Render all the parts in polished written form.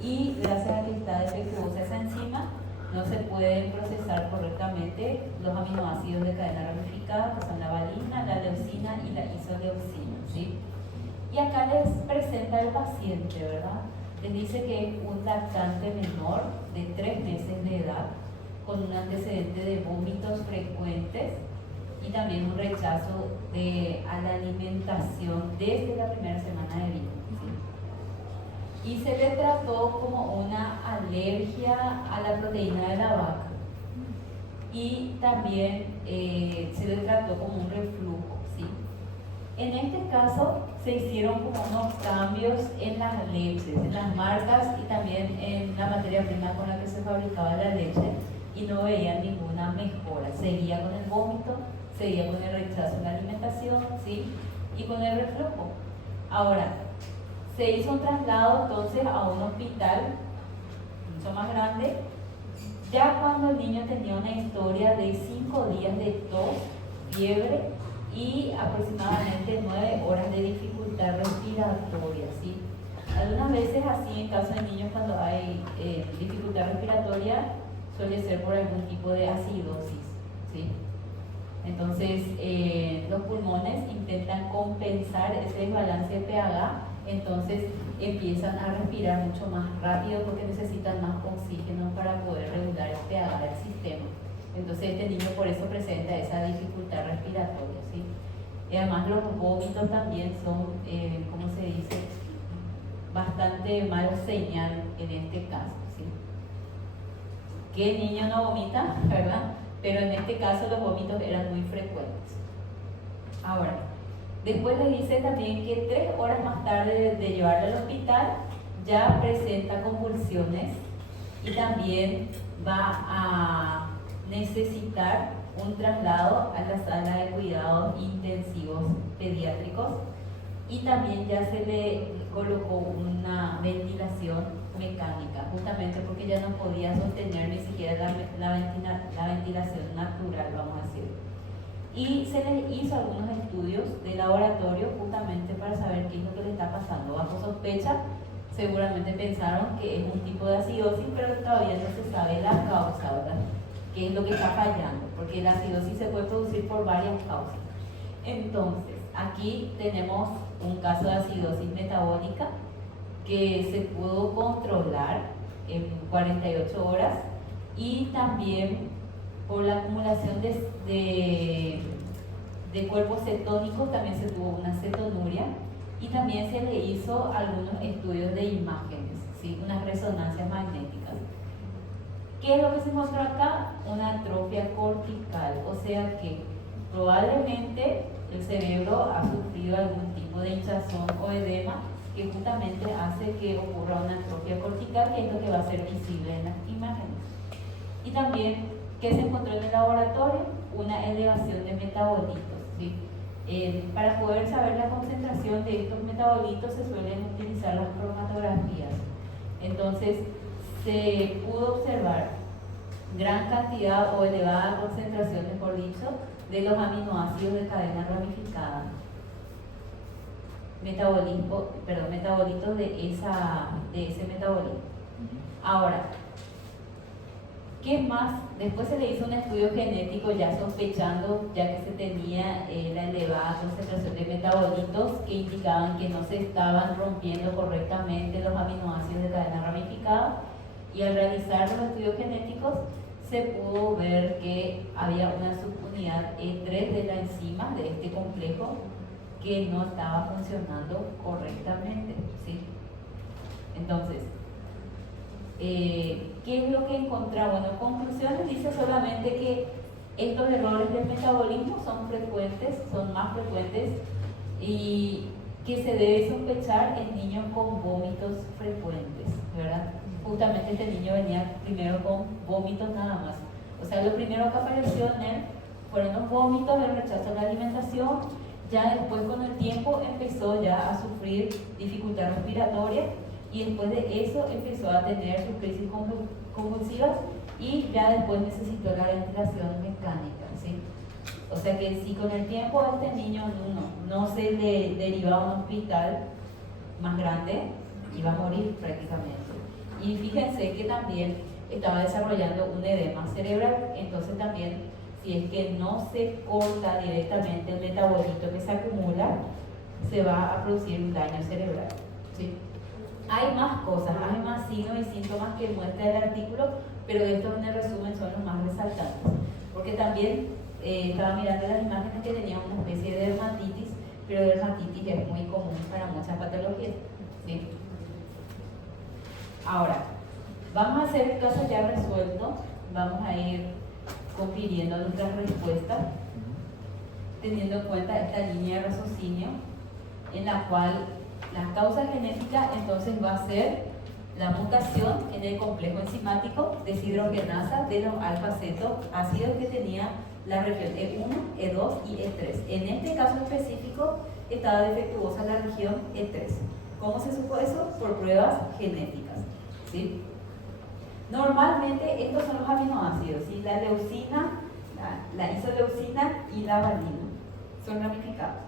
y gracias a que está defectuosa esa enzima, no se pueden procesar correctamente los aminoácidos de cadena ramificada, que son la valina, la leucina y la isoleucina, ¿sí? Y acá les presenta el paciente, ¿verdad? Les dice que es un lactante menor de 3 meses de edad, con un antecedente de vómitos frecuentes y también un rechazo a la alimentación desde la primera semana de vida, ¿sí? Y se le trató como una alergia a la proteína de la vaca y también se le trató como un reflujo, ¿sí? En este caso se hicieron como unos cambios en las leches, en las marcas y también en la materia prima con la que se fabricaba la leche, y no veían ninguna mejora. Seguía con el vómito, seguía con el rechazo a la alimentación, ¿sí? Y con el reflujo. Ahora, se hizo un traslado entonces a un hospital mucho más grande, ya cuando el niño tenía una historia de 5 días de tos, fiebre y aproximadamente 9 horas de dificultad respiratoria, ¿sí? Algunas veces así, en caso de niños, cuando hay dificultad respiratoria, suele ser por algún tipo de acidosis, ¿sí? Entonces, los pulmones intentan compensar ese desbalance de pH, entonces empiezan a respirar mucho más rápido porque necesitan más oxígeno para poder regular el pH del sistema. Entonces, este niño por eso presenta esa dificultad respiratoria, ¿sí? Y además los vómitos también son, ¿cómo se dice?, bastante mal señal en este caso, ¿sí? Que el niño no vomita, ¿verdad? Pero en este caso los vómitos eran muy frecuentes. Ahora, después le dice también que 3 horas más tarde de llevarlo al hospital ya presenta convulsiones y también va a necesitar un traslado a la sala de cuidados intensivos pediátricos, y también ya se le colocó una ventilación mecánica, justamente porque ya no podía sostener ni siquiera la ventilación natural, vamos a decir. Y se le hizo algunos estudios de laboratorio justamente para saber qué es lo que le está pasando. Bajo sospecha, seguramente pensaron que es un tipo de acidosis, pero todavía no se sabe la causa, ¿verdad? ¿Qué es lo que está fallando? Porque la acidosis se puede producir por varias causas. Entonces, aquí tenemos un caso de acidosis metabólica que se pudo controlar en 48 horas, y también por la acumulación de cuerpos cetónicos también se tuvo una cetonuria, y también se le hizo algunos estudios de imágenes, ¿sí? Unas resonancias magnéticas. ¿Qué es lo que se encontró acá? Una atrofia cortical, o sea que probablemente el cerebro ha sufrido algún tipo de hinchazón o edema que justamente hace que ocurra una atrofia cortical, que es lo que va a ser visible en las imágenes. Y también, ¿qué se encontró en el laboratorio? Una elevación de metabolitos, ¿sí? Para poder saber la concentración de estos metabolitos se suelen utilizar las cromatografías. Entonces, se pudo observar gran cantidad o elevada concentración, mejor dicho, de los aminoácidos de cadena ramificada, metabolitos de ese metabolismo. Ahora, ¿qué más? Después se le hizo un estudio genético ya sospechando, ya que se tenía la elevada concentración de metabolitos que indicaban que no se estaban rompiendo correctamente los aminoácidos de cadena ramificada, y al realizar los estudios genéticos se pudo ver que había una subunidad E3 de la enzima de este complejo que no estaba funcionando correctamente, ¿sí? Entonces, ¿qué es lo que encontramos? Bueno, conclusiones, dice solamente que estos errores del metabolismo son frecuentes, son más frecuentes, y que se debe sospechar en niños con vómitos frecuentes, ¿verdad? Justamente este niño venía primero con vómitos nada más. O sea, lo primero que apareció en él fueron los vómitos, el rechazo a la alimentación. Ya después, con el tiempo, empezó ya a sufrir dificultad respiratoria, y después de eso empezó a tener sus crisis convulsivas, y ya después necesitó la ventilación mecánica, ¿sí? O sea que si con el tiempo a este niño no se le derivaba a un hospital más grande, iba a morir prácticamente. Y fíjense que también estaba desarrollando un edema cerebral, entonces también si es que no se corta directamente el metabolito que se acumula, se va a producir un daño cerebral, ¿sí? Hay más cosas, hay más signos y síntomas que muestra el artículo, pero estos en el resumen son los más resaltantes. Porque también estaba mirando las imágenes que tenían una especie de dermatitis, pero dermatitis es muy común para muchas patologías, ¿sí? Ahora, vamos a hacer el caso ya resuelto, vamos a ir confiriendo nuestras respuestas, teniendo en cuenta esta línea de raciocinio, en la cual la causa genética entonces va a ser la mutación en el complejo enzimático deshidrogenasa de los alfa-cetoácidos que tenía la región E1, E2 y E3. En este caso específico estaba defectuosa la región E3. ¿Cómo se supo eso? Por pruebas genéticas, ¿sí? Normalmente estos son los aminoácidos, ¿sí? La leucina, la isoleucina y la valina son ramificados.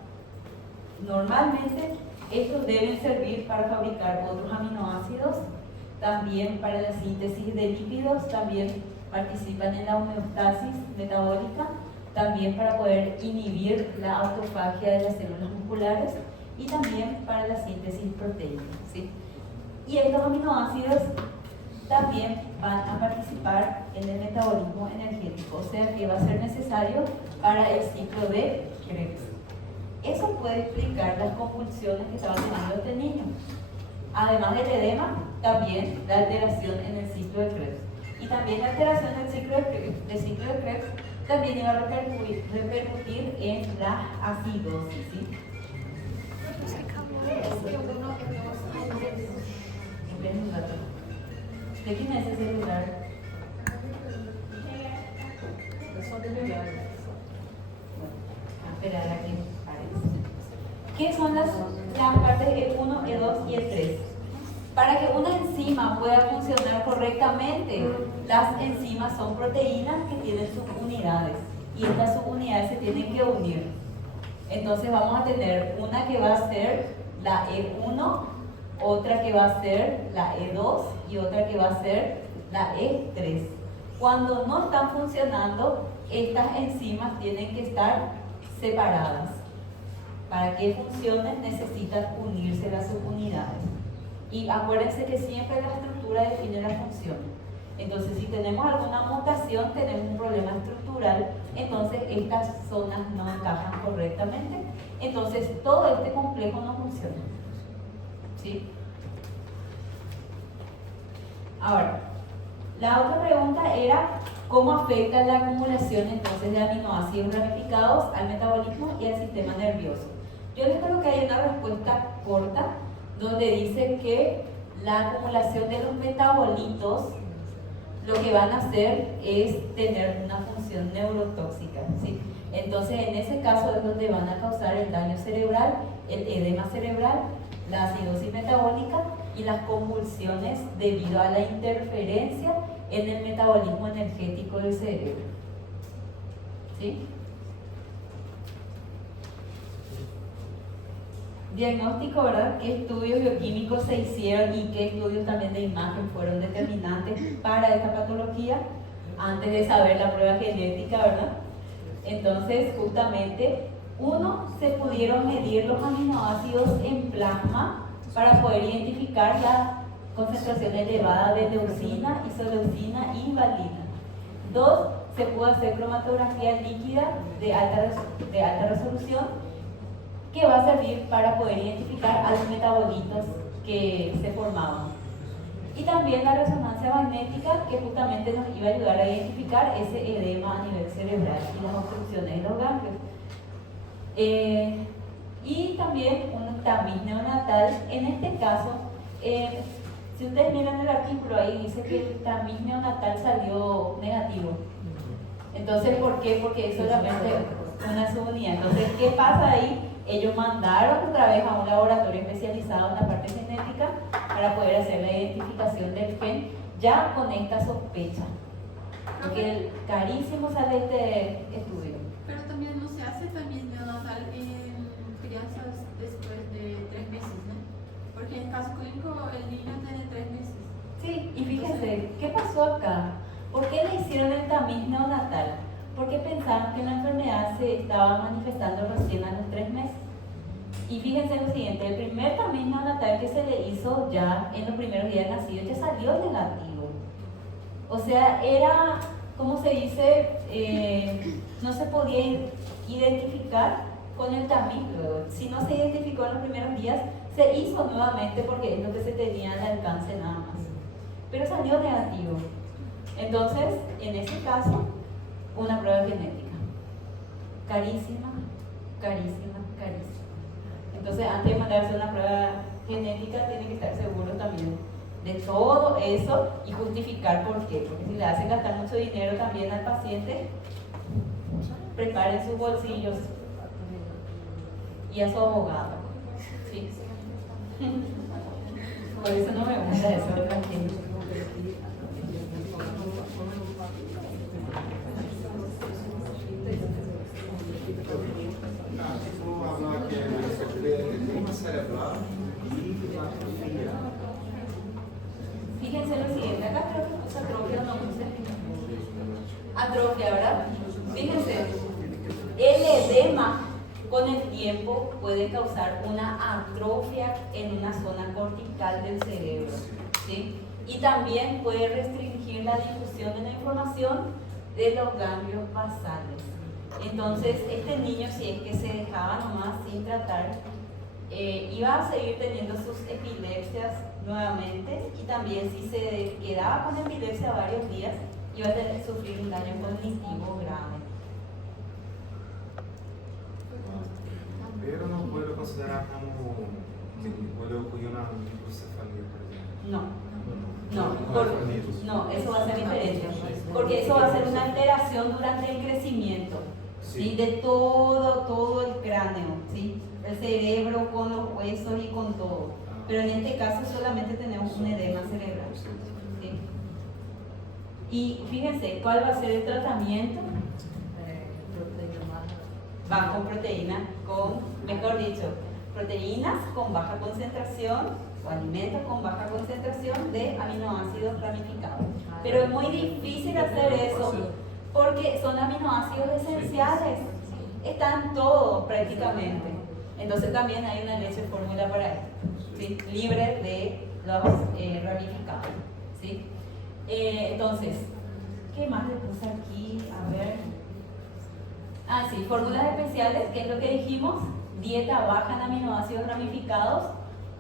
Normalmente estos deben servir para fabricar otros aminoácidos, también para la síntesis de lípidos, también participan en la homeostasis metabólica, también para poder inhibir la autofagia de las células musculares y también para la síntesis proteica, ¿sí? Y estos aminoácidos también van a participar en el metabolismo energético, o sea que va a ser necesario para el ciclo de Krebs. Eso puede explicar las convulsiones que estaba teniendo este niño. Además del edema, también la alteración en el ciclo de Krebs. Y también la alteración del ciclo de Krebs también iba a repercutir en la acidosis, ¿sí? ¿De quién es ese celular? Esperar a que aparezca. ¿Qué son las partes E1, E2 y E3? Para que una enzima pueda funcionar correctamente, las enzimas son proteínas que tienen subunidades y estas subunidades se tienen que unir. Entonces vamos a tener una que va a ser la E1, otra que va a ser la E2 y otra que va a ser la E3. Cuando no están funcionando, estas enzimas tienen que estar separadas. Para que funcionen necesitan unirse las subunidades. Y acuérdense que siempre la estructura define la función. Entonces, si tenemos alguna mutación, tenemos un problema estructural, entonces estas zonas no encajan correctamente, entonces todo este complejo no funciona, ¿sí? Ahora, la otra pregunta era ¿cómo afecta la acumulación entonces de aminoácidos ramificados al metabolismo y al sistema nervioso? Yo les creo que hay una respuesta corta donde dice que la acumulación de los metabolitos lo que van a hacer es tener una función neurotóxica, ¿sí? Entonces en ese caso es donde van a causar el daño cerebral, el edema cerebral, la acidosis metabólica y las convulsiones debido a la interferencia en el metabolismo energético del cerebro, ¿sí? Diagnóstico, ¿verdad? ¿Qué estudios bioquímicos se hicieron y qué estudios también de imagen fueron determinantes para esta patología antes de saber la prueba genética, ¿verdad? Entonces, justamente, se pudieron medir los aminoácidos en plasma para poder identificar la concentración elevada de leucina, isoleucina y valina. 2, se pudo hacer cromatografía líquida de alta resolución que va a servir para poder identificar a los metabolitos que se formaban. Y también la resonancia magnética, que justamente nos iba a ayudar a identificar ese edema a nivel cerebral y las obstrucciones de los ganglios. Y también un tamiz neonatal. En este caso, si ustedes miran el artículo ahí, dice que el tamiz neonatal salió negativo. Entonces, ¿por qué? Porque es solamente una subunidad. Entonces, ¿qué pasa ahí? Ellos mandaron otra vez a un laboratorio especializado en la parte genética para poder hacer la identificación del gen ya con esta sospecha. Porque carísimo sale este estudio. Pero también no se hace también neonatal en crianzas después de 3 meses, ¿no? Porque en caso clínico el niño tiene 3 meses. Sí, Y fíjense, ¿qué pasó acá? ¿Por qué le hicieron el tamiz neonatal? Porque pensaron que la enfermedad se estaba manifestando recién a los 3 meses. Y fíjense lo siguiente, el primer tamiz neonatal que se le hizo ya en los primeros días de nacido ya salió negativo. O sea, era, ¿cómo se dice? No se podía identificar con el tamiz luego. Si no se identificó en los primeros días, se hizo nuevamente porque es lo que se tenía al alcance nada más. Pero salió negativo. Entonces, en ese caso, una prueba genética. Carísima, carísima, carísima. Entonces, antes de mandarse una prueba genética, tiene que estar seguro también de todo eso y justificar por qué. Porque si le hacen gastar mucho dinero también al paciente, preparen sus bolsillos y a su abogado. ¿Sí? Por eso no me gusta eso, tranquilo. Fíjense lo siguiente, acá creo que puse atrofia, no puse atrofia, ¿verdad? Fíjense, el edema con el tiempo puede causar una atrofia en una zona cortical del cerebro, ¿sí? Y también puede restringir la difusión de la información de los ganglios basales. Entonces, este niño, si es que se dejaba nomás sin tratar, iba a seguir teniendo sus epilepsias nuevamente, y también si se quedaba con epilepsia varios días, iba a sufrir un daño cognitivo grave. Pero no puedo considerar como que puede ocurrir una microcefalia, por ejemplo. No, eso va a ser diferente, porque eso va a ser una alteración durante el crecimiento, ¿sí? De todo el cráneo, ¿sí? El cerebro con los huesos y con todo. Pero en este caso solamente tenemos un edema cerebral, ¿sí? Y fíjense, ¿cuál va a ser el tratamiento? Bajo proteína, mejor dicho, proteínas con baja concentración o alimentos con baja concentración de aminoácidos ramificados. Pero es muy difícil hacer eso porque son aminoácidos esenciales, están todos prácticamente. Entonces también hay una leche fórmula para esto, ¿sí? Libre de los ramificados, ¿sí? Entonces, ¿qué más le puse aquí? A ver. Sí, fórmulas especiales, que es lo que dijimos, dieta baja en aminoácidos ramificados,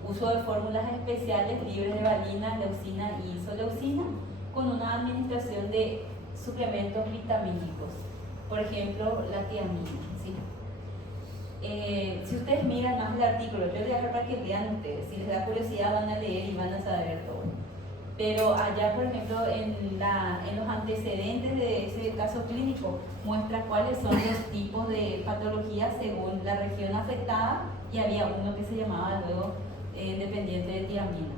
uso de fórmulas especiales libres de valina, leucina y isoleucina, con una administración de suplementos vitamínicos, por ejemplo, la tiamina, ¿sí? Si ustedes miran más el artículo, yo les voy a dejar para que lean ustedes, si les da curiosidad van a leer y van a saber todo. Pero allá, por ejemplo, en los antecedentes de ese caso clínico, muestra cuáles son los tipos de patologías según la región afectada, y había uno que se llamaba luego dependiente de tiamina.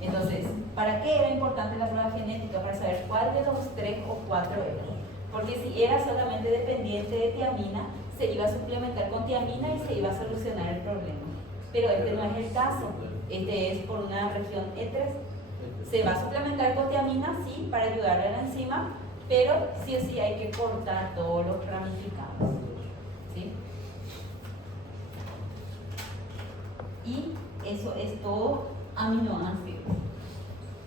Entonces, ¿para qué era importante la prueba genética? Para saber cuál de los 3 o 4 era. Porque si era solamente dependiente de tiamina, se iba a suplementar con tiamina y se iba a solucionar el problema. Pero este no es el caso, este es por una región E3. Se va a suplementar con tiamina, sí, para ayudarle a la enzima, pero sí o sí hay que cortar todos los ramificados, ¿sí? Y eso es todo aminoácidos.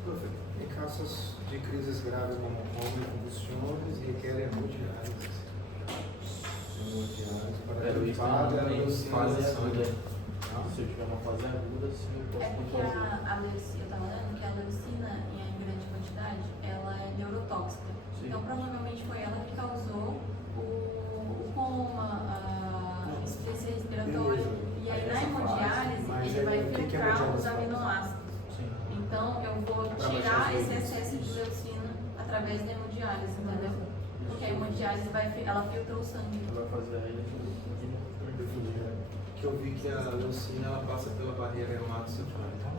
Profe, em casos de crises graves como coma e convulsões, requerem hemodiálise. Hemodiálise para evitar a leucina. Se eu tiver uma fase aguda, sim, eu posso porque fazer. a leucina, eu estava lendo que a leucina, em grande quantidade, ela é neurotóxica. Sim. Então, provavelmente foi ela que causou o coma, a insuficiência respiratória. E aí, na hemodiálise, ele vai filtrar os aminoácidos. Sim. Então, eu vou tirar esse excesso de leucina através da hemodiálise, entendeu? Porque a hemodiálise ela filtra o sangue. Vai fazer aí Que eu vi que a leucina ela passa pela barreira hematocefálica.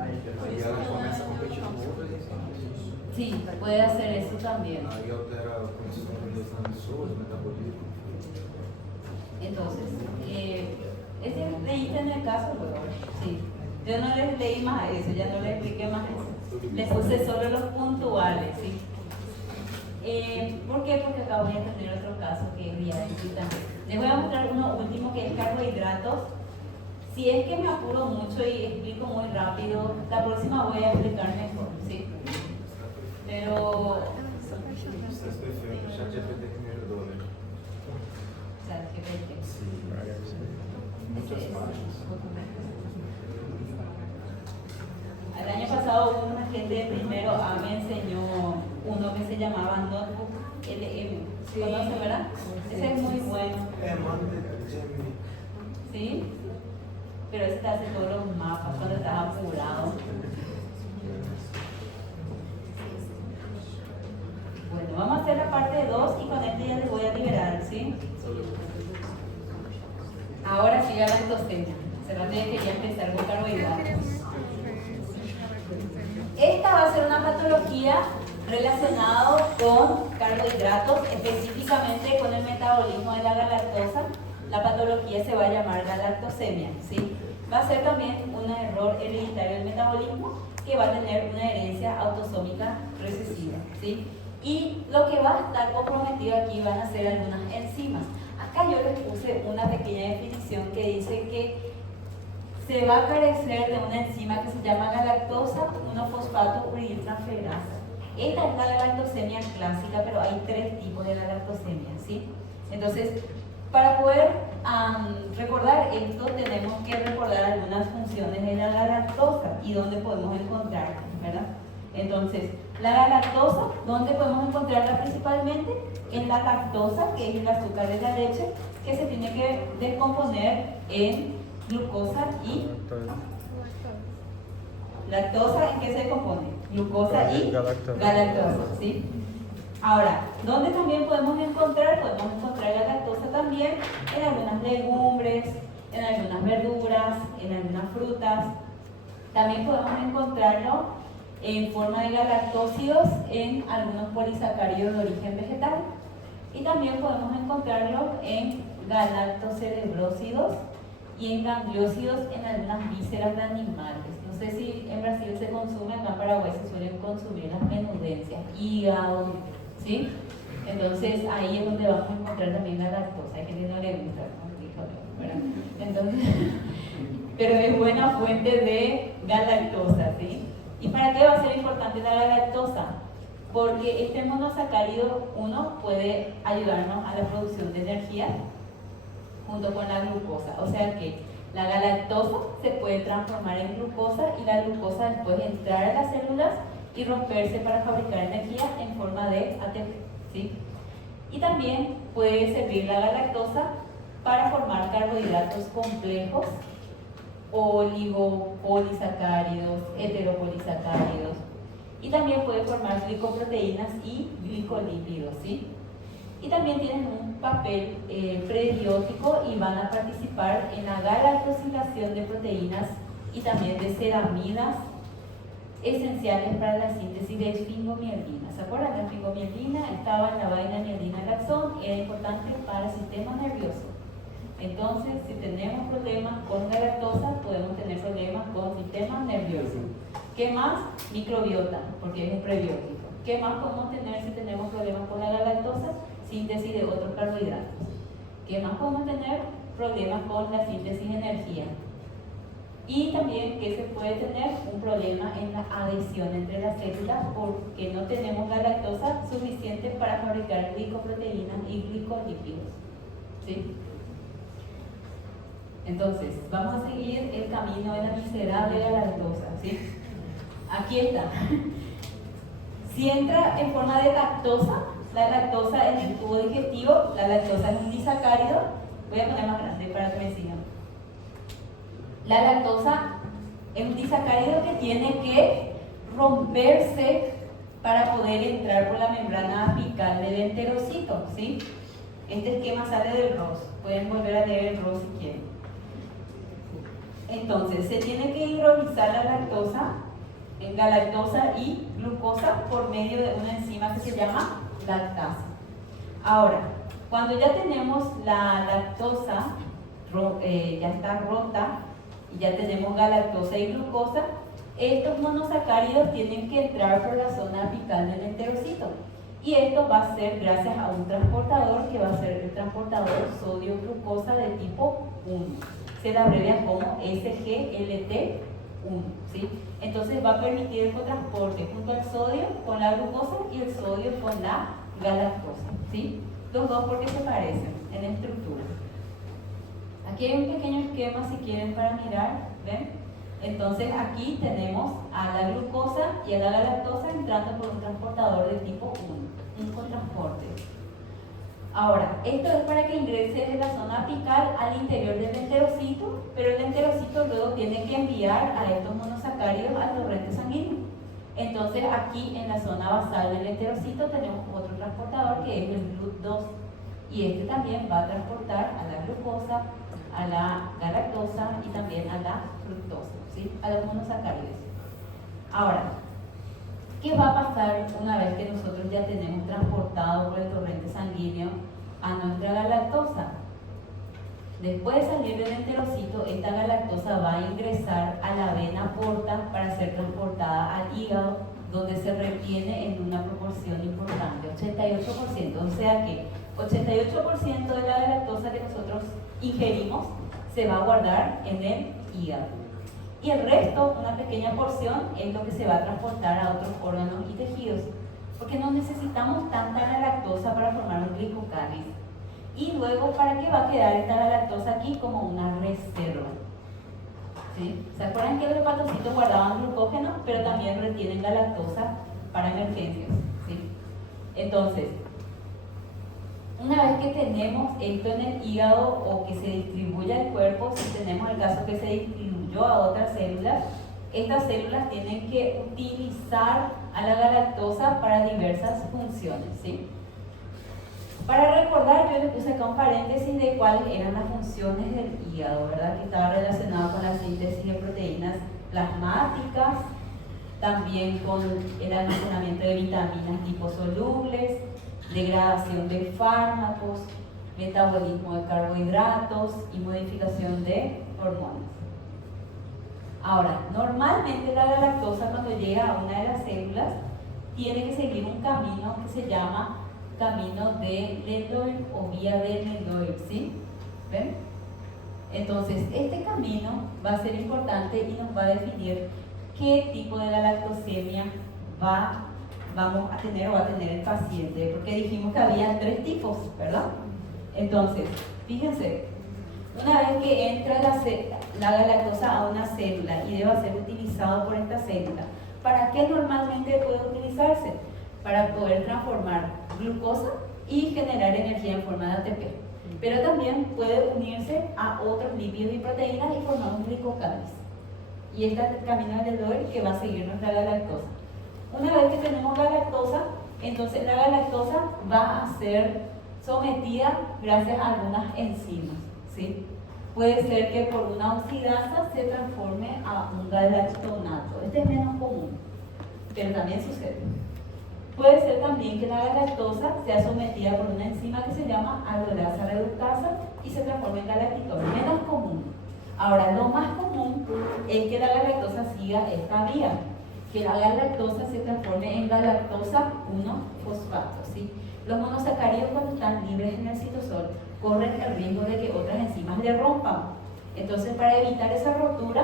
aí E ela começa a competir com outras enzimas. Sí, puede hacer eso también. Aí altera a condição dos transmissores, metabolismo. Entonces, ese leíste en el caso, luego, sí. Yo no les leí más eso, ya no les expliqué más eso. Les puse solo los puntuales, ¿sí? ¿Por qué? Porque acá voy a tener otro caso que es diabetes también. Les voy a mostrar uno último que es carbohidratos. Si es que me apuro mucho y explico muy rápido, la próxima voy a explicar mejor, ¿sí? Pero... ChatGPT que me ajudou, né? ChatGPT. Muitas páginas. El año pasado hubo una gente de primero A me enseñó uno que se llamaba Notebook LM. ¿Conocen, verdad? Ese es muy bueno. ¿Sí? Pero ese te hace todos los mapas cuando estás apurado. Bueno, vamos a hacer la parte 2 y con este ya les voy a liberar, ¿sí? Ahora sí, galactosemia. Cerrate que quería empezar con carbohidratos. Esta va a ser una patología relacionada con carbohidratos, específicamente con el metabolismo de la galactosa. La patología se va a llamar galactosemia, ¿sí? Va a ser también un error hereditario del metabolismo que va a tener una herencia autosómica recesiva, ¿sí? Y lo que va a estar comprometido aquí van a ser algunas enzimas. Acá yo les puse una pequeña definición que dice que se va a carecer de una enzima que se llama galactosa 1-fosfato uridiltransferasa. Esta es la galactosemia clásica, pero hay 3 tipos de galactosemia, ¿sí? Entonces, para poder recordar esto, tenemos que recordar algunas funciones de la galactosa y dónde podemos encontrarla, ¿verdad? Entonces, la galactosa, ¿dónde podemos encontrarla principalmente? En la lactosa, que es el azúcar de la leche, que se tiene que descomponer en glucosa y lactosa. ¿En qué se compone? Glucosa y galactosa, ¿sí? Ahora, ¿dónde también podemos encontrar? Podemos encontrar la lactosa también en algunas legumbres, en algunas verduras, en algunas frutas. También podemos encontrarlo en forma de galactósidos en algunos polisacáridos de origen vegetal. Y también podemos encontrarlo en galactocerebrósidos y en gangliósidos en algunas vísceras de animales. No sé si en Brasil se consume, acá en Paraguay se suelen consumir las menudencias, hígado, ¿sí? Entonces ahí es donde vamos a encontrar también la lactosa. Hay gente que no le gusta, ¿no? ¿Verdad? Entonces, pero es buena fuente de galactosa, ¿sí? ¿Y para qué va a ser importante la galactosa? Porque este monosacárido 1 puede ayudarnos a la producción de energía junto con la glucosa. O sea que la galactosa se puede transformar en glucosa y la glucosa después entrar a las células y romperse para fabricar energía en forma de ATP, ¿sí? Y también puede servir la galactosa para formar carbohidratos complejos, oligopolisacáridos, heteropolisacáridos, y también puede formar glicoproteínas y glicolípidos, ¿sí? Y también tienen un papel prebiótico y van a participar en la galactosilación de proteínas y también de ceramidas esenciales para la síntesis de esfingomielina. ¿Se acuerdan? La esfingomielina estaba en la vaina mielina laxón, era importante para el sistema nervioso. Entonces, si tenemos problemas con galactosa, podemos tener problemas con el sistema nervioso. ¿Qué más? Microbiota, porque es un prebiótico. ¿Qué más podemos tener si tenemos problemas con la galactosa? Síntesis de otros carbohidratos. ¿Qué más podemos tener? Problemas con la síntesis de energía. Y también que se puede tener un problema en la adhesión entre las células porque no tenemos galactosa suficiente para fabricar glicoproteínas y glicolípidos, ¿sí? Entonces, vamos a seguir el camino de la miserable galactosa, ¿sí? Aquí está. Si entra en forma de lactosa, la lactosa en el tubo digestivo, la lactosa es un disacárido. Voy a poner más grande para que me sigan. La lactosa es un disacárido que tiene que romperse para poder entrar por la membrana apical del enterocito, ¿sí? Este esquema sale del ROS. Pueden volver a leer el ROS si quieren. Entonces, se tiene que hidrolizar la lactosa en galactosa y glucosa por medio de una enzima que se llama lactasa. Ahora, cuando ya tenemos la lactosa, ya está rota, y ya tenemos galactosa y glucosa, estos monosacáridos tienen que entrar por la zona apical del enterocito. Y esto va a ser gracias a un transportador que va a ser el transportador sodio-glucosa de tipo 1. Se le abrevia como SGLT1, ¿sí? Entonces va a permitir el cotransporte junto al sodio con la glucosa y el sodio con la galactosa, ¿sí? Los dos porque se parecen en estructura. Aquí hay un pequeño esquema si quieren para mirar, ¿ven? Entonces aquí tenemos a la glucosa y a la galactosa entrando por un transportador de tipo 1, un cotransporte. Ahora, esto es para que ingrese de la zona apical al interior del enterocito, pero el enterocito luego tiene que enviar a estos monosacáridos al torrente sanguíneo. Entonces aquí en la zona basal del enterocito tenemos otro transportador que es el GLUT2 y este también va a transportar a la glucosa, a la galactosa y también a la fructosa, ¿sí? A los monosacáridos. Ahora, ¿qué va a pasar una vez que nosotros ya tenemos transportado por el torrente sanguíneo a nuestra galactosa? Después de salir del enterocito, esta galactosa va a ingresar a la vena porta para ser transportada al hígado, donde se retiene en una proporción importante, 88%. O sea que 88% de la galactosa que nosotros ingerimos se va a guardar en el hígado. Y el resto, una pequeña porción, es lo que se va a transportar a otros órganos y tejidos, porque no necesitamos tanta galactosa para formar un glicocáliz. Y luego, ¿para qué va a quedar esta galactosa aquí? Como una reserva. ¿Sí? ¿Se acuerdan que los hepatocitos guardaban glucógeno, pero también retienen galactosa para emergencias? ¿Sí? Entonces, una vez que tenemos esto en el hígado o que se distribuye al cuerpo, si tenemos el caso que se distribuyó a otras células, estas células tienen que utilizar a la galactosa para diversas funciones, ¿sí? Para recordar, yo les puse acá un paréntesis de cuáles eran las funciones del hígado, ¿verdad? Que estaba relacionado con la síntesis de proteínas plasmáticas, también con el almacenamiento de vitaminas liposolubles, degradación de fármacos, metabolismo de carbohidratos y modificación de hormonas. Ahora, normalmente la galactosa cuando llega a una de las células tiene que seguir un camino que se llama camino de Lendl o vía de Lendl, ¿sí? ¿Ven? Entonces, este camino va a ser importante y nos va a definir qué tipo de galactosemia vamos a tener o va a tener el paciente, porque dijimos que había 3 tipos, ¿verdad? Entonces, fíjense, una vez que entra la galactosa a una célula y deba ser utilizado por esta célula, ¿para qué normalmente puede utilizarse? Para poder transformar glucosa y generar energía en forma de ATP. Pero también puede unirse a otros lípidos y proteínas y formar un glicocáliz. Y este es el camino del dolor que va a seguir nuestra galactosa. Una vez que tenemos galactosa, entonces la galactosa va a ser sometida gracias a algunas enzimas, ¿sí? Puede ser que por una oxidasa se transforme a un galactonato. Este es menos común, pero también sucede. Puede ser también que la galactosa sea sometida por una enzima que se llama aldolasa reductasa y se transforme en galactitol, menos común. Ahora, lo más común es que la galactosa siga esta vía, que la galactosa se transforme en galactosa 1-fosfato, ¿sí? Los monosacáridos cuando están libres en el citosol corren el riesgo de que otras enzimas le rompan. Entonces, para evitar esa rotura,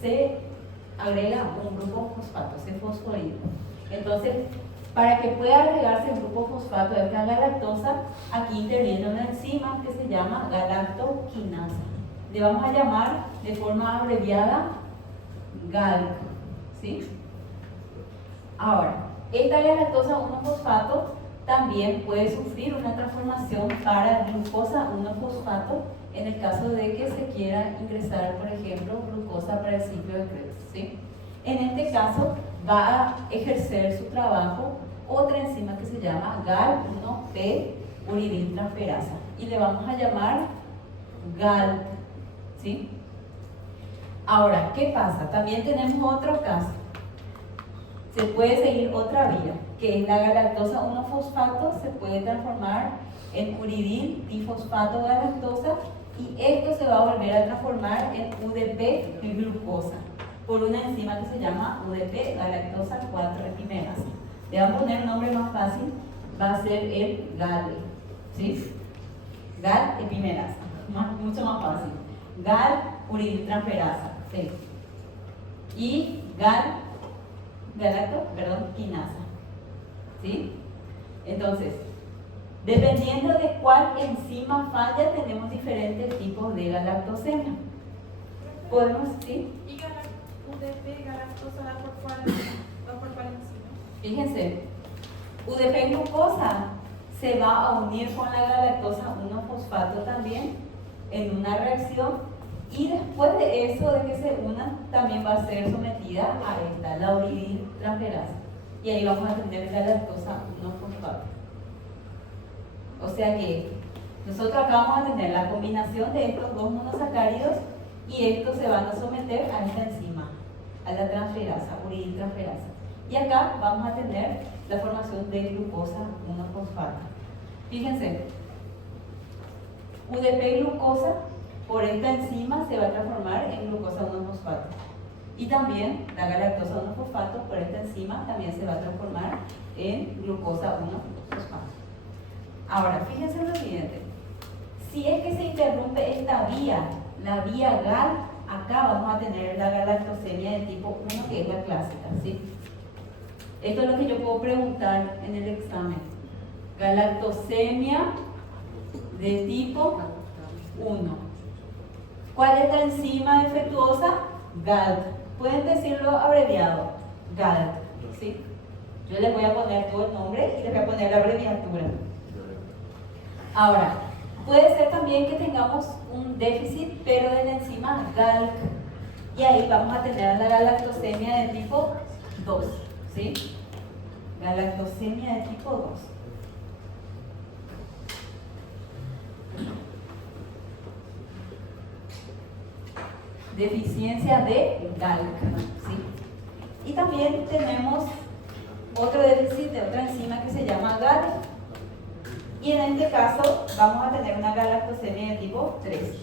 se agrega un grupo fosfato, se fosforila. Entonces, para que pueda agregarse el grupo fosfato de esta galactosa, aquí interviene una enzima que se llama galactoquinasa. Le vamos a llamar de forma abreviada GALC, ¿sí? Ahora, esta galactosa 1-fosfato también puede sufrir una transformación para glucosa 1-fosfato en el caso de que se quiera ingresar, por ejemplo, glucosa para el ciclo de Krebs, ¿sí? En este caso va a ejercer su trabajo otra enzima que se llama GAL1P uridiltransferasa y le vamos a llamar GALC, ¿sí? Ahora, ¿qué pasa? También tenemos otro caso. Se puede seguir otra vía, que es la galactosa 1-fosfato, se puede transformar en uridil difosfato galactosa y esto se va a volver a transformar en UDP glucosa. por una enzima que se llama UDP, galactosa 4-epimerasa. Le vamos a poner un nombre más fácil, va a ser el GAL, ¿sí? GAL epimerasa, mucho más fácil. GAL uridiltransferasa, ¿sí? Y quinasa, ¿sí? Entonces, dependiendo de cuál enzima falla, tenemos diferentes tipos de galactosemia. Podemos, ¿sí? ¿Y UDP galactosa va por cuál enzima? Fíjense, UDP glucosa se va a unir con la galactosa 1-fosfato también en una reacción, y después de eso, de que se unan, también va a ser sometida a esta, la uridiltransferasa, y ahí vamos a tener la galactosa 1-fosfato. O sea que nosotros acá vamos a tener la combinación de estos dos monosacáridos, y estos se van a someter a esta enzima, a la transferasa, uridiltransferasa. Y acá vamos a tener la formación de glucosa 1-fosfato. Fíjense, UDP glucosa por esta enzima se va a transformar en glucosa 1-fosfato. Y también la galactosa 1-fosfato por esta enzima también se va a transformar en glucosa 1-fosfato. Ahora, fíjense lo siguiente. Si es que se interrumpe esta vía, la vía GAL, acá vamos a tener la galactosemia de tipo 1, que es la clásica, ¿sí? Esto es lo que yo puedo preguntar en el examen. Galactosemia de tipo 1. ¿Cuál es la enzima defectuosa? GALT. Pueden decirlo abreviado. GALT, ¿sí? Yo les voy a poner todo el nombre y les voy a poner la abreviatura. Ahora, puede ser también que tengamos un déficit, pero de la enzima GALC. Y ahí vamos a tener la galactosemia de tipo 2, ¿sí? Galactosemia de tipo 2. Deficiencia de GALC, ¿sí? Y también tenemos otro déficit de otra enzima que se llama GALC. Y en este caso vamos a tener una galactosemia de tipo 3.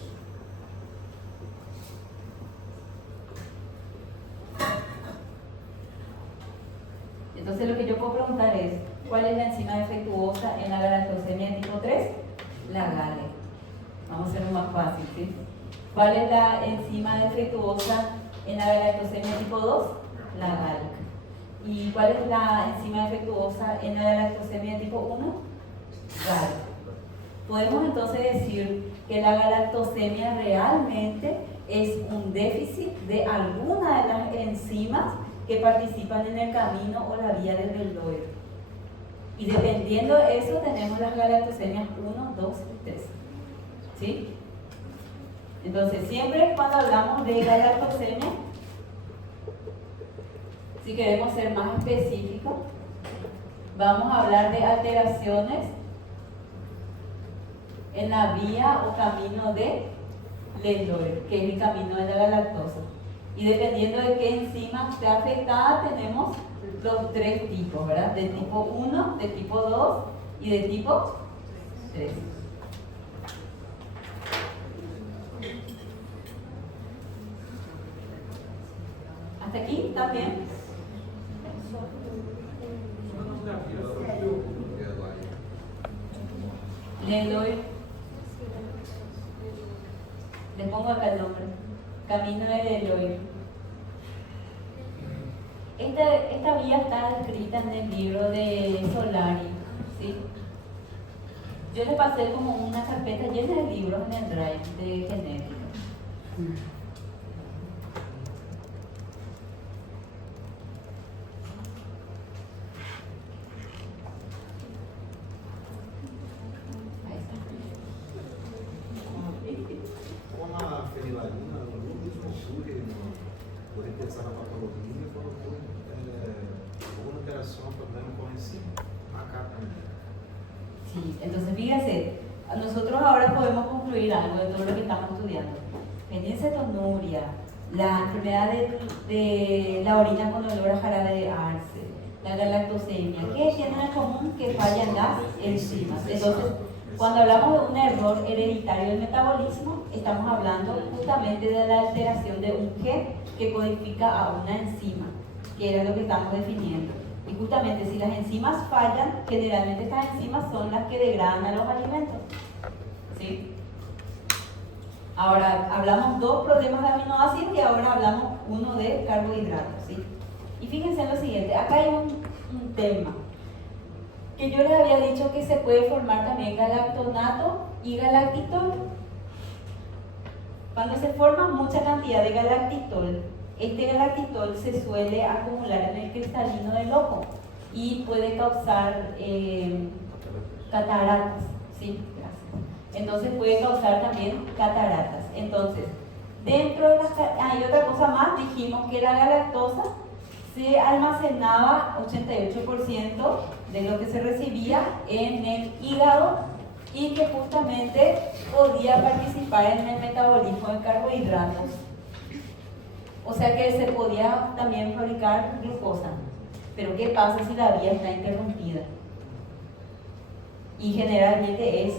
Entonces lo que yo puedo preguntar es, ¿cuál es la enzima defectuosa en la galactosemia de tipo 3? La GALE. Vamos a hacerlo más fácil, ¿sí? ¿Cuál es la enzima defectuosa en la galactosemia de tipo 2? La GALC. ¿Y cuál es la enzima defectuosa en la galactosemia de tipo 1? GALC. Podemos entonces decir que la galactosemia realmente es un déficit de alguna de las enzimas que participan en el camino o la vía del deltoide. Y dependiendo de eso tenemos las galactosemias 1, 2 y 3. ¿Sí? Entonces, siempre cuando hablamos de galactosemia, si queremos ser más específicos, vamos a hablar de alteraciones en la vía o camino de deltoide, que es el camino de la galactosa. Y dependiendo de qué enzima esté afectada, tenemos los tres tipos, ¿verdad? De tipo 1, de tipo 2 y de tipo 3. ¿Hasta aquí? ¿Está bien? Deltoide. Les pongo acá el nombre. Camino de deltoide. Esta vía está descrita en el libro de Solari, ¿sí? Yo les pasé como una carpeta llena de libros en el drive de genética. Ahí está. Como a fenilalina, no mesmo surge por repensar na patologia, colocou alguma alteração, problema com a enzima. Acá também. Sí, entonces fíjense, nosotros ahora podemos concluir algo de todo lo que estamos estudiando. Fenilcetonuria, la enfermedad de la orina con olor a jarabe de arce, la galactosemia, ¿qué tienen en común? Que fallan las enzimas. Entonces, Cuando hablamos de un error hereditario del metabolismo, estamos hablando justamente de la alteración de un gen que codifica a una enzima, que era lo que estamos definiendo. Y justamente si las enzimas fallan, generalmente estas enzimas son las que degradan a los alimentos. ¿Sí? Ahora, hablamos dos problemas de aminoácidos y ahora hablamos uno de carbohidratos. ¿Sí? Y fíjense en lo siguiente, acá hay un tema que yo les había dicho que se puede formar también galactonato y galactitol. Cuando se forma mucha cantidad de galactitol, este galactitol se suele acumular en el cristalino del ojo y puede causar cataratas. ¿Sí? Gracias. Entonces puede causar también cataratas. Entonces, dentro de las... hay otra cosa más, dijimos que la galactosa se almacenaba 88% de lo que se recibía en el hígado y que justamente podía participar en el metabolismo de carbohidratos. O sea que se podía también fabricar glucosa. Pero ¿qué pasa si la vía está interrumpida? Y generalmente es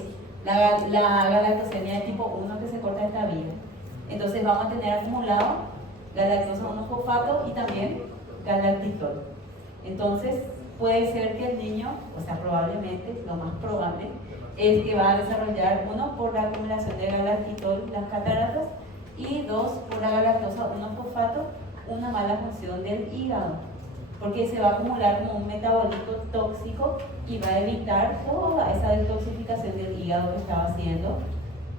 la galactosemia de tipo 1 que se corta esta vía. Entonces vamos a tener acumulado galactosa 1-fosfato y también galactitol. Entonces puede ser que el niño, o sea probablemente, lo más probable, es que va a desarrollar, uno, por la acumulación de galactitol, las cataratas, y dos, por la galactosa 1-fosfato, una mala función del hígado, porque se va a acumular como un metabolito tóxico y va a evitar toda esa detoxificación del hígado que estaba haciendo,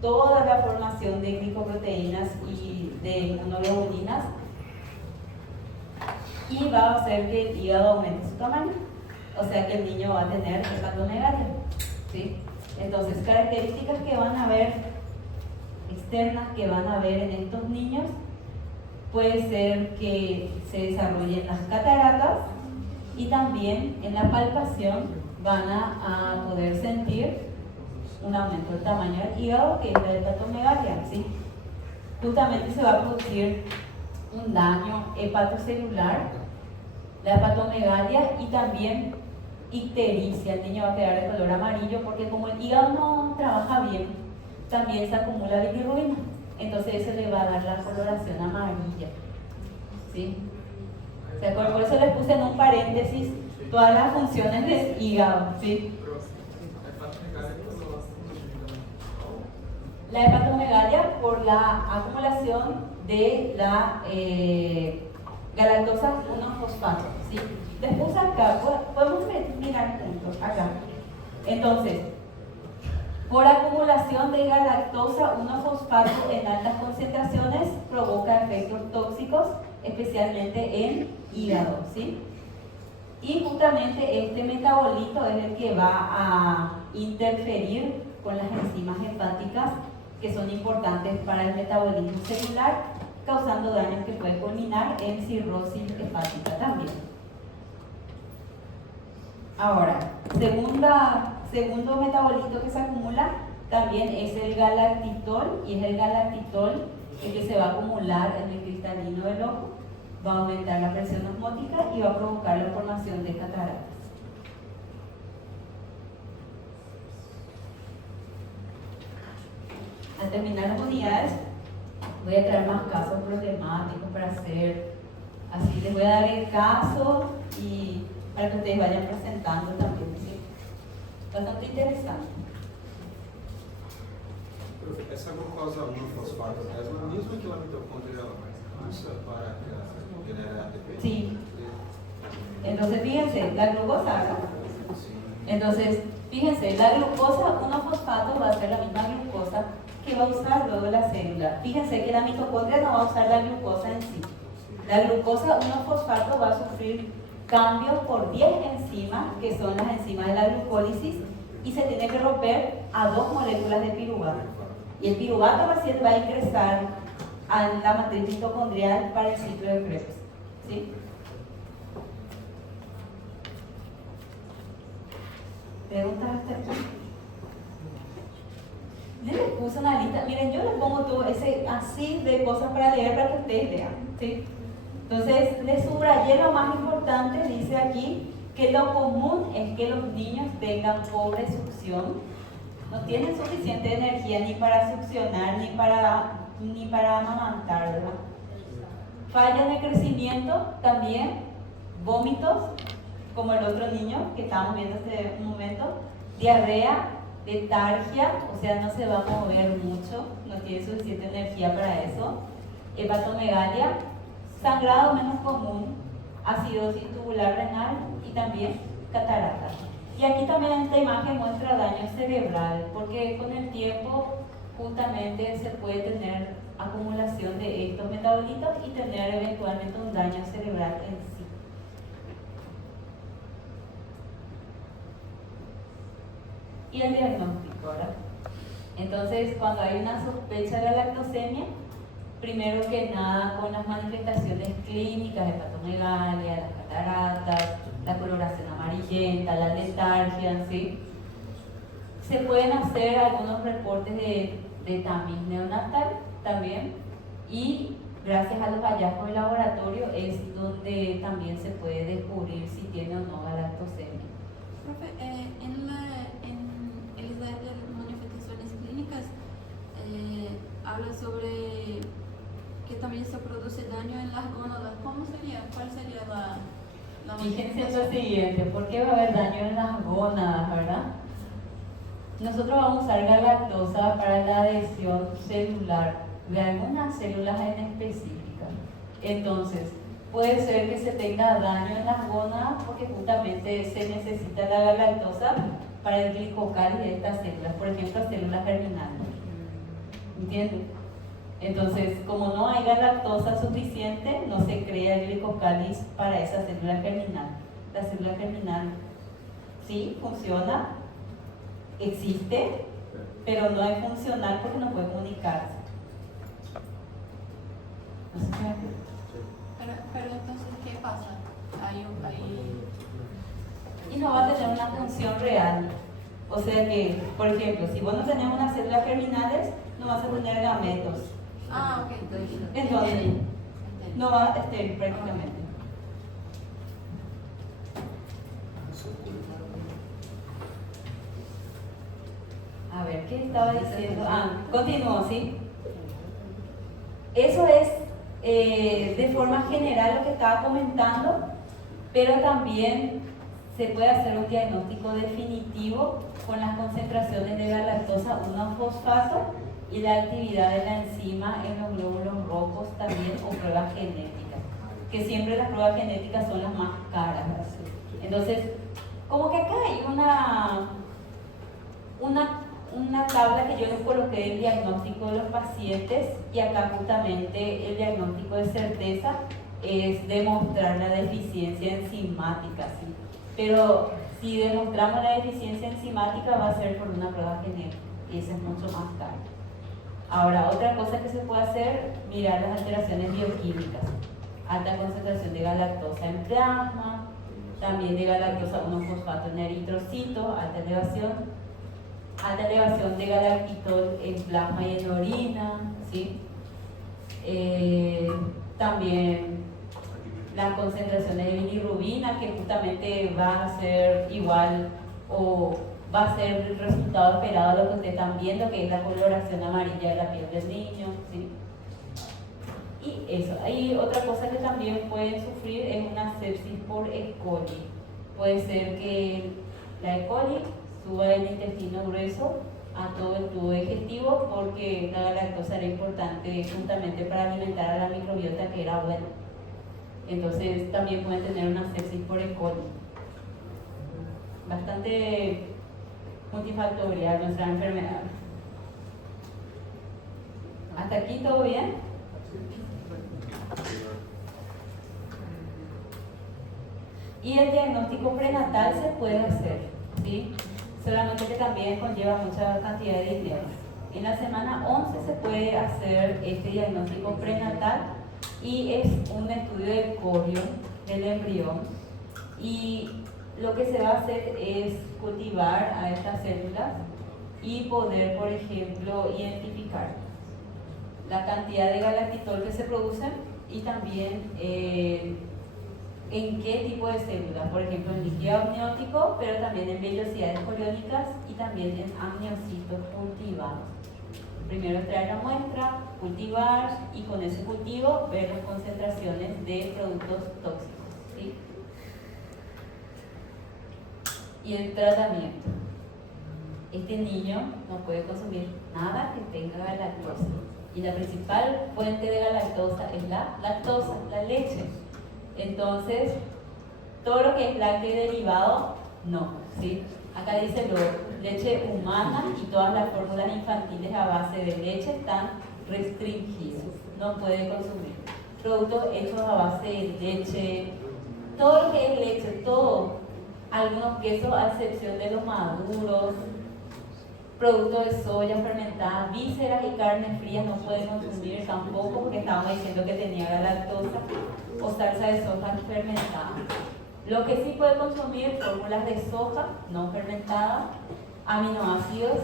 toda la formación de glicoproteínas y de inmunoglobulinas, y va a hacer que el hígado aumente su tamaño, o sea que el niño va a tener hepatomegalia. ¿Sí? Entonces, características que van a ver externas que van a ver en estos niños, puede ser que se desarrollen las cataratas y también en la palpación van a poder sentir un aumento del tamaño del hígado, que es la hepatomegalia. ¿Sí? Justamente se va a producir un daño hepatocelular, la hepatomegalia y también ictericia. El niño va a quedar de color amarillo porque como el hígado no trabaja bien, también se acumula bilirrubina, entonces eso le va a dar la coloración amarilla. ¿Sí? ¿Se acuerdan? Por eso les puse en un paréntesis todas las funciones del hígado. ¿Sí? La hepatomegalia por la acumulación de la galactosa 1-fosfato. ¿Sí? Les puse acá, podemos mirar juntos, acá. Entonces, por acumulación de galactosa 1-fosfato en altas concentraciones provoca efectos tóxicos, especialmente en hígado. ¿Sí? Y justamente este metabolito es el que va a interferir con las enzimas hepáticas que son importantes para el metabolismo celular, causando daños que pueden culminar en cirrosis hepática también. Ahora, segundo metabolito que se acumula también es el galactitol, y es el galactitol el que se va a acumular en el cristalino del ojo, va a aumentar la presión osmótica y va a provocar la formación de cataratas. Al terminar las unidades, voy a traer más casos problemáticos para hacer, así les voy a dar el caso y para que ustedes vayan presentando también. ¿Sí? Bastante interesante. Essa glucosa 1-fosfato é a mesma que a mitocondria usa para generar ATP. Sí. Entonces, fíjense, la glucosa, ¿no? Entonces, fíjense, la glucosa 1-fosfato va a ser la misma glucosa que va a usar luego la célula. Fíjense que la mitocondria no va a usar la glucosa en sí. La glucosa 1-fosfato va a sufrir cambios por 10 enzimas, que son las enzimas de la glucólisis, y se tiene que romper a 2 moléculas de piruvato. Y el piruvato recién va a ingresar a la matriz mitocondrial para el ciclo de Krebs. ¿Sí? ¿Preguntas hasta aquí? Yo les puse una lista, miren, yo les pongo todo ese así de cosas para leer para que ustedes lean. ¿Sí? Entonces, les subrayé lo más importante, dice aquí, que lo común es que los niños tengan pobre succión no tienen suficiente energía ni para succionar ni para amamantar, ¿verdad? Falla en el crecimiento también, vómitos, como el otro niño que estábamos viendo hace un momento, diarrea, letargia, o sea, no se va a mover mucho, no tiene suficiente energía para eso, hepatomegalia, sangrado menos común, acidosis tubular renal y también catarata. Y aquí también esta imagen muestra daño cerebral, porque con el tiempo justamente se puede tener acumulación de estos metabolitos y tener eventualmente un daño cerebral en sí. Y el diagnóstico, ¿verdad? Entonces, cuando hay una sospecha de la lactosemia, primero que nada con las manifestaciones clínicas, hepatomegalia, las cataratas, la coloración amarillenta, la letargia, ¿sí? Se pueden hacer algunos reportes de tamiz neonatal también, y gracias a los hallazgos de laboratorio es donde también se puede descubrir si tiene o no galactosemia. Profe, en el slide de manifestaciones clínicas habla sobre que también se produce daño en las gónadas. ¿Cómo sería? ¿Cuál sería la Fíjense lo siguiente, ¿por qué va a haber daño en las gónadas, verdad? Nosotros vamos a usar galactosa para la adhesión celular de algunas células en específica. Entonces, puede ser que se tenga daño en las gónadas porque justamente se necesita la galactosa para el glicocáliz de estas células, por ejemplo, células germinales. ¿Entienden? Entonces, como no hay galactosa suficiente, no se crea el glicocáliz para esa célula germinal. La célula germinal sí funciona, existe, pero no es funcional porque no puede comunicarse. No sé si me entiende. pero entonces, ¿qué pasa? Y no va a tener una función real. O sea que, por ejemplo, si vos no tenés unas células germinales, no vas a tener gametos. Ok. Entonces, no va a estéril prácticamente. A ver, ¿qué estaba diciendo? Continúo, ¿sí? Eso es de forma general lo que estaba comentando, pero también se puede hacer un diagnóstico definitivo con las concentraciones de galactosa 1-fosfato y la actividad de la enzima en los glóbulos rojos también, o pruebas genéticas, que siempre las pruebas genéticas son las más caras. Entonces, como que acá hay una tabla que yo les coloqué del diagnóstico de los pacientes, y acá justamente el diagnóstico de certeza es demostrar la deficiencia enzimática, ¿sí? Pero si demostramos la deficiencia enzimática va a ser por una prueba genética, y esa es mucho más cara. Ahora, otra cosa que se puede hacer, mirar las alteraciones bioquímicas, alta concentración de galactosa en plasma, también de galactosa 1-fosfato en eritrocitos, alta elevación de galactitol en plasma y en orina, ¿sí? También las concentraciones de bilirrubina, que justamente va a ser igual o va a ser el resultado esperado de lo que ustedes están viendo, que es la coloración amarilla de la piel del niño, ¿sí? Y eso. Hay otra cosa que también pueden sufrir, es una sepsis por E. coli. Puede ser que la E. coli suba del intestino grueso a todo el tubo digestivo, porque la galactosa era importante justamente para alimentar a la microbiota, que era buena. Entonces también pueden tener una sepsis por E. coli. Bastante multifactorial nuestra enfermedad. ¿Hasta aquí todo bien? Y el diagnóstico prenatal se puede hacer, ¿sí? Solamente que también conlleva mucha cantidad de dinero. En la semana 11 se puede hacer este diagnóstico prenatal, y es un estudio de corio del embrión, y lo que se va a hacer es cultivar a estas células y poder, por ejemplo, identificar la cantidad de galactitol que se producen, y también en qué tipo de células, por ejemplo en líquido amniótico, pero también en vellosidades coriónicas y también en amniocitos cultivados. Primero extraer la muestra, cultivar y con ese cultivo ver las concentraciones de productos tóxicos, ¿sí? Y el tratamiento. Este niño no puede consumir nada que tenga galactosa. Y la principal fuente de galactosa es la lactosa, la leche. Entonces, todo lo que es lácteo y derivado, no, ¿sí? Acá dice leche humana y todas las fórmulas infantiles a base de leche están restringidas. No puede consumir. Productos hechos a base de leche, todo lo que es leche, todo. Algunos quesos a excepción de los maduros, productos de soya fermentada, vísceras y carnes frías no pueden consumir tampoco porque estábamos diciendo que tenía galactosa o salsa de soja fermentada. Lo que sí puede consumir, fórmulas de soja no fermentada, aminoácidos,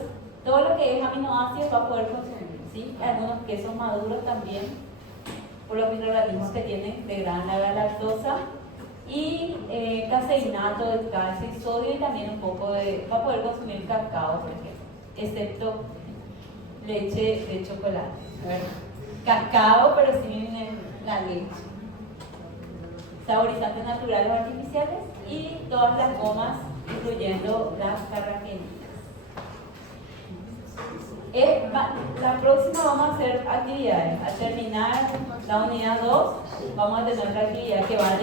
todo lo que es aminoácidos va a poder consumir, ¿sí? Algunos quesos maduros también, por los microorganismos que tienen degradan la galactosa, y caseinato de calcio y sodio y también un poco de, va a poder consumir cacao, por ejemplo, excepto leche de chocolate, ¿verdad? Cacao, pero sin la leche. Saborizantes naturales o artificiales y todas las gomas, incluyendo las carrageninas. La próxima vamos a hacer actividades. Al terminar la unidad 2, vamos a tener otra actividad que va a